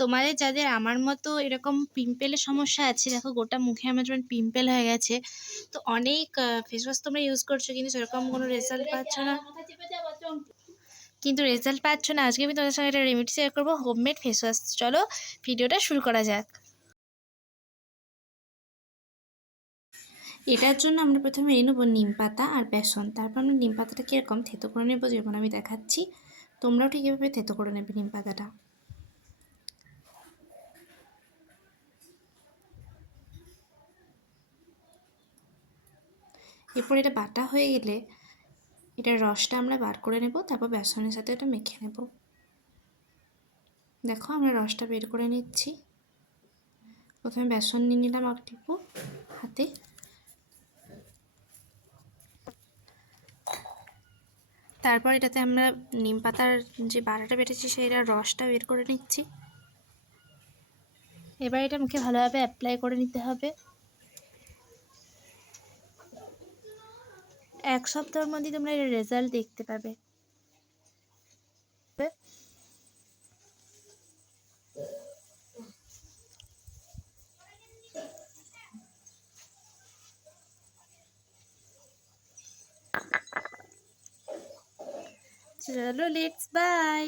তোমাদের যাদের আমার মতো এরকম পিম্পলের সমস্যা আছে, দেখো গোটা মুখে আমার যেমন পিম্পল হয়ে গেছে, তো অনেক ফেস ওয়াশ তোমরা ইউজ করছো কিন্তু সেরকম কোনো রেজাল্ট পাচ্ছ না, আজকে আমি তোমাদের সঙ্গে একটা রেমেডি শেয়ার করবো, হোমমেড ফেস ওয়াশ। চলো ভিডিওটা শুরু করা যাক। এটার জন্য আমরা প্রথমে নিয়ে নেবো নিম পাতা আর বেসন। তারপর আমরা নিম পাতাটা কীরকম থেতো করে নেবো যেমন আমি দেখাচ্ছি, তোমরাও ঠিক এভাবে থেতো করে নেবে নিম পাতাটা। এরপর এটা বাটা হয়ে গেলে এটার রসটা আমরা বার করে নেব, তারপর বেসনের সাথে এটা মেখে নেব। দেখো আমরা রসটা বের করে নিচ্ছি। প্রথমে বেসন নিয়ে নিলাম একটু হাতে, তারপর এটাতে আমরা নিম পাতার যে বাটাটা বেটেছি সেইটার রসটা বের করে নিচ্ছি। এবার এটা মুখে ভালোভাবে অ্যাপ্লাই করে নিতে হবে। 1 সপ্তাহের মধ্যে তোমরা এর রেজাল্ট দেখতে পাবে। চলো লেটস বাই।